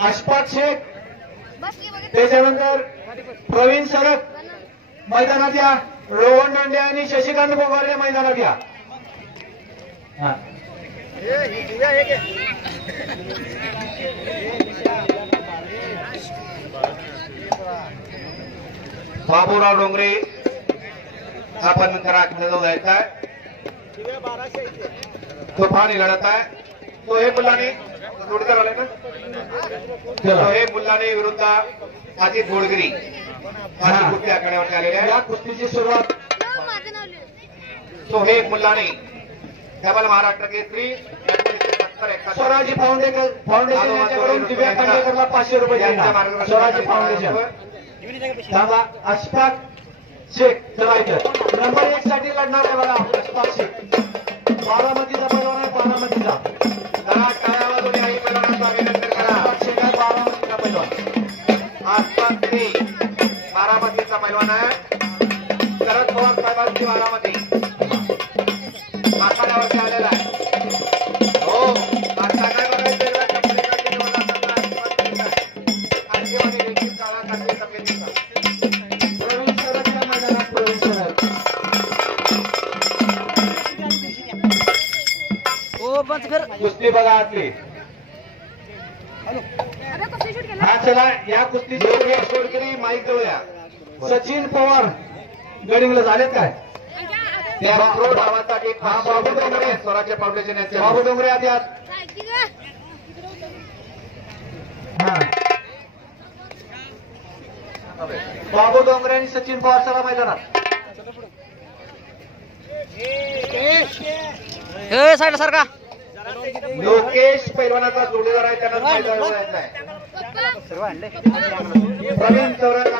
अशफाक शेख, त्याच्यानंतर प्रवीण सरक मैदानात या, रोहन दांडे आणि शशिकांत बोगावले मैदानात या। बाबूराव डोंगरे आपण नंतर आखला जायचा आहे, तो फाणी लढत आहे, तो हे मुलांनी जोडकर आले ना, तो हे मुलांनी विरुद्ध अजित गोडगिरी कुस्ती आखाड्यावरती आलेले आहे। या कुस्तीची सुरुवात तो हे मुलांनी डबल महाराष्ट्र केसरी स्वराजी फाउंडेशन यांच्याकडून दिव्या खांडेकरला 500 रुपये देणार। स्वराजी फाउंडेशन सांगा अशफाक शेख चलायचं नंबर 1 साठी लढणार आहे बघा अशफाक शेख, बारामतीचा पैलवान आहे, बारामतीचा जरा टाळ्या वाजवून आई पैलवानांचं अभिनंदन करा। अशफाक शेख आहे बारामतीचा पैलवान, अशफाक शेख बारामतीचा पैलवान आहे, शरद पवार साहेबांची बारामती आखाड्यावरती आलेला आहे। हो आता काय बघायचं प्रवीण सरच्या मैदानात प्रवीण सरक कुस्ती बघा आतली। हा चला या कुस्तीची सोडकरी माईक जवळया सचिन पवार गडिंगला झालेत काय त्या गावासाठी बाबू डोंगरे स्वराज्य फाउंडेशन याचे बाबू डोंगरे आधी आत बाबू डोंगरे आणि सचिन पवार चला मैदानात। साईड सारखा लोकेश पैलवानाचा जोडीदार आहे, त्यांना मैदानावर यायचा आहे। प्रवीण चौरंग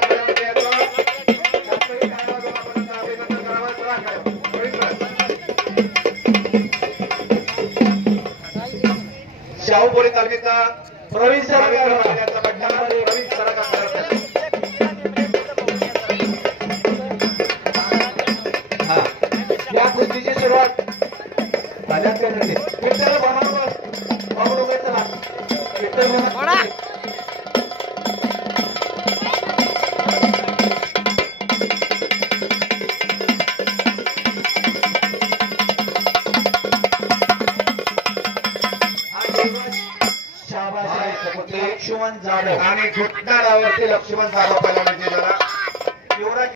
शाहूपुरी तालुक्याचा प्रवीण सरक प्रवीण सरक या कुस्तीची सुरुवात झाल्यात करण्याची विठ्ठल बाबू डोंगरे चला विठ्ठल लक्ष्मण जाधव आणि घुटणारावरती लक्ष्मण जाधव पहिला म्हणजे जरा